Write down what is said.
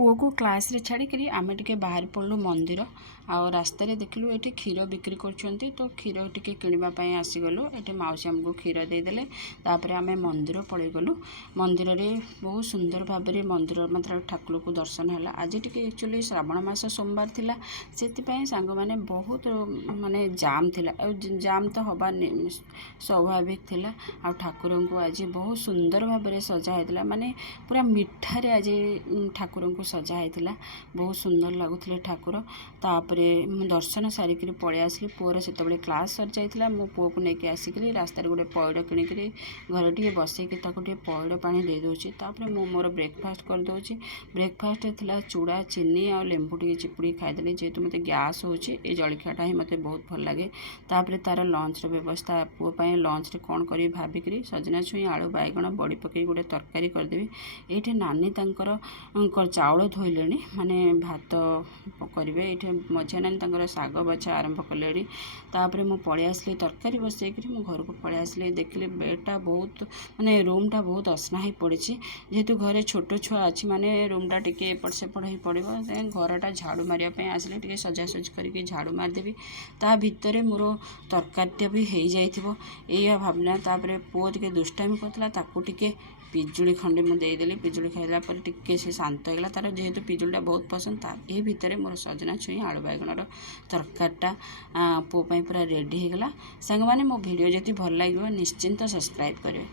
पुओ को क्लास रे छाड़ी आमे टिके बाहर पड़लु मंदिर आ रास्ता रे देखलु एठी क्षीर बिक्री करछंती तो क्षीर टिके किनिबा पई आसीगलु एठी माउसी हमको क्षीर दे देले तापर आमे मंदिर पळै गलु मंदिर रे बहुत सुंदर भाबे रे मंदिर मतलब ठाकुर को दर्शन हला आज टिके एक्चुअली श्रावण मास सोमवार थिला सेति पई सांग माने बहुत माने जाम थिला जाम तो हबा स्वाभाविक थिला आ ठाकुर को आज बहुत सुंदर भाबे रे सजा हेतला माने पूरा मिठा रे आज ठाकुर को सजा हेतला बहुत सुंदर लगुले ठाकुर तापरे दर्शन सारिक पलि आसली पुअर से क्लास सर जाइला मो पुओ को लेकिन आसिक रास्तार गोटे पइड किणिक घर टे बसैक पइड पानी दे दूची तापर मु मोर ब्रेकफास्ट कर दूची ब्रेकफास्ट थिला चूड़ा चीनी आ लेंबू टे चिपुड़ी खाईदेली जेहेतु मत गैस होची ए जलखियाटा ही मत बहुत भल लगे तापर तार लंच व्यवस्था पुओ पाई लंच रे कौन करी भाविक सजना छुई आलू बैगण बड़ी पकई गोटे तरकारी करदेवी ये नानी तांकर चाउल धोइले माने भात करेंगे ये मझिया नानी तांकर साग बछा आरंभ कले तापर मु पलि आसली तरकारी बसैक मो घर को पलि आसली देखिले बेडटा बहुत माने रूमटा बहुत असना ही पड़ी जेहेतु घरे छोट छुआ अच्छी माने रूमटा टिके एपट सेपट हो पड़ो घरटा झाड़ू मारे आसले टिके सजासज करके झाड़ू मारदेवी ता भितर मोर तरकारीटा भी हो जाइए भावना तापर पुओ टिके दुष्टामी करता ताकू टिके पिजुड़ी खंडे मुझे देदेली पिजुड़ी खाइला टिके से शांत होगा तार जेहेतु पिजुड़ा बहुत पसंद ये भितर मोर सजना छुई आलू बैगणर तरकारीटा पुओ पूरा रेडी होगा सांग मैंने मो वीडियो जदि भल लगे निश्चिंत सब्सक्राइब करें।